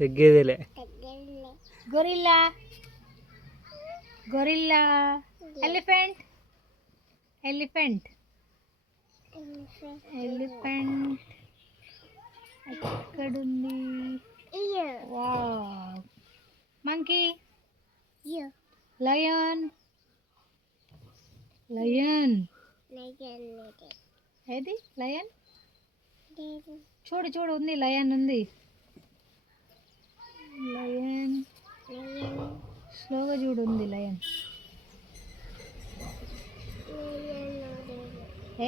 తగ్గేదేలే. Gorilla gorilla. Elephant elephant elephant ఎక్కడుంది? Wow. Monkey lion lion ఏది లయన్? చూడు చూడు ఉంది, లయన్ ఉంది. లయన్ స్లోగా చూడు, ఉంది లయన్.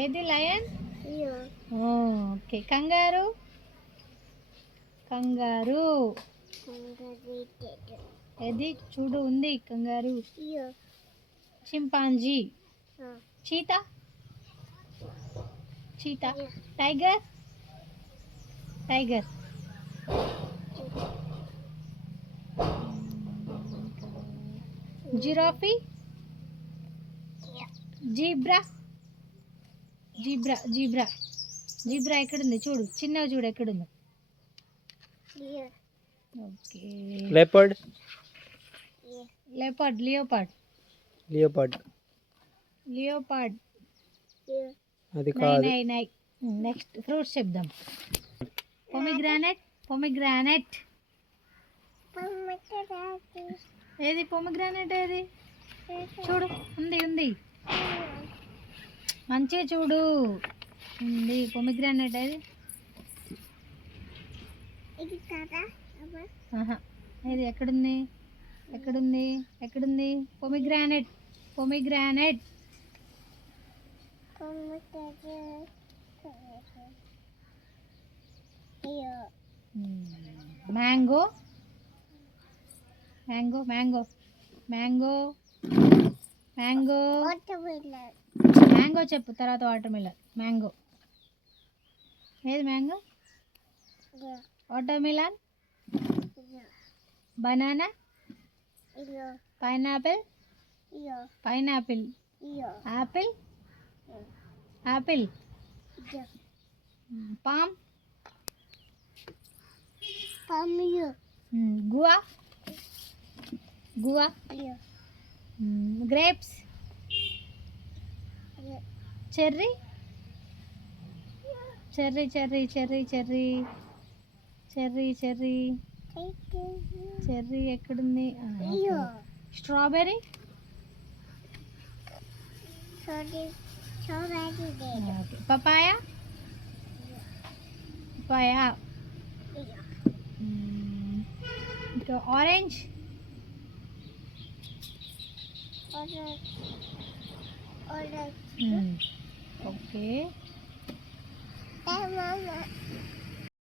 ఏది లయన్? ఓకే. కంగారు కంగారు ఏది? చూడు ఉంది కంగారు. Chimpanzee cheetah cheetah. Tiger tiger. Giraffe zebra zebra zebra zebra ఎక్కడుంది? చూడు చిన్నగా చూడు ఎక్కడుంది. Okay. Leopard leopard leopard leopard leopard. అది కాదు. నెక్స్ట్ ఫ్రూట్స్ చెప్దాం. పొమిగ్రానెట్ పొమిగ్రానెట్ ఏది? పొమిగ్రానెట్ ఏది? చూడు ఉంది ఉంది, మంచిగా చూడు ఉంది. పొమిగ్రానెట్ ఏది? ఏది? ఎక్కడుంది ఎక్కడుంది ఎక్కడుంది? Pomegranate pomegranate. Mango mango mango mango mango mango చెప్పు, తర్వాత వాటర్ మిలన్. మ్యాంగో ఏది? Mango watermelon banana pineapple pineapple apple apple palm guava guava grapes cherry cherry cherry cherry cherry cherry cherry cherry ఎక్కడుంది? Strawberry papaya papaya. ఇంకా orange okay.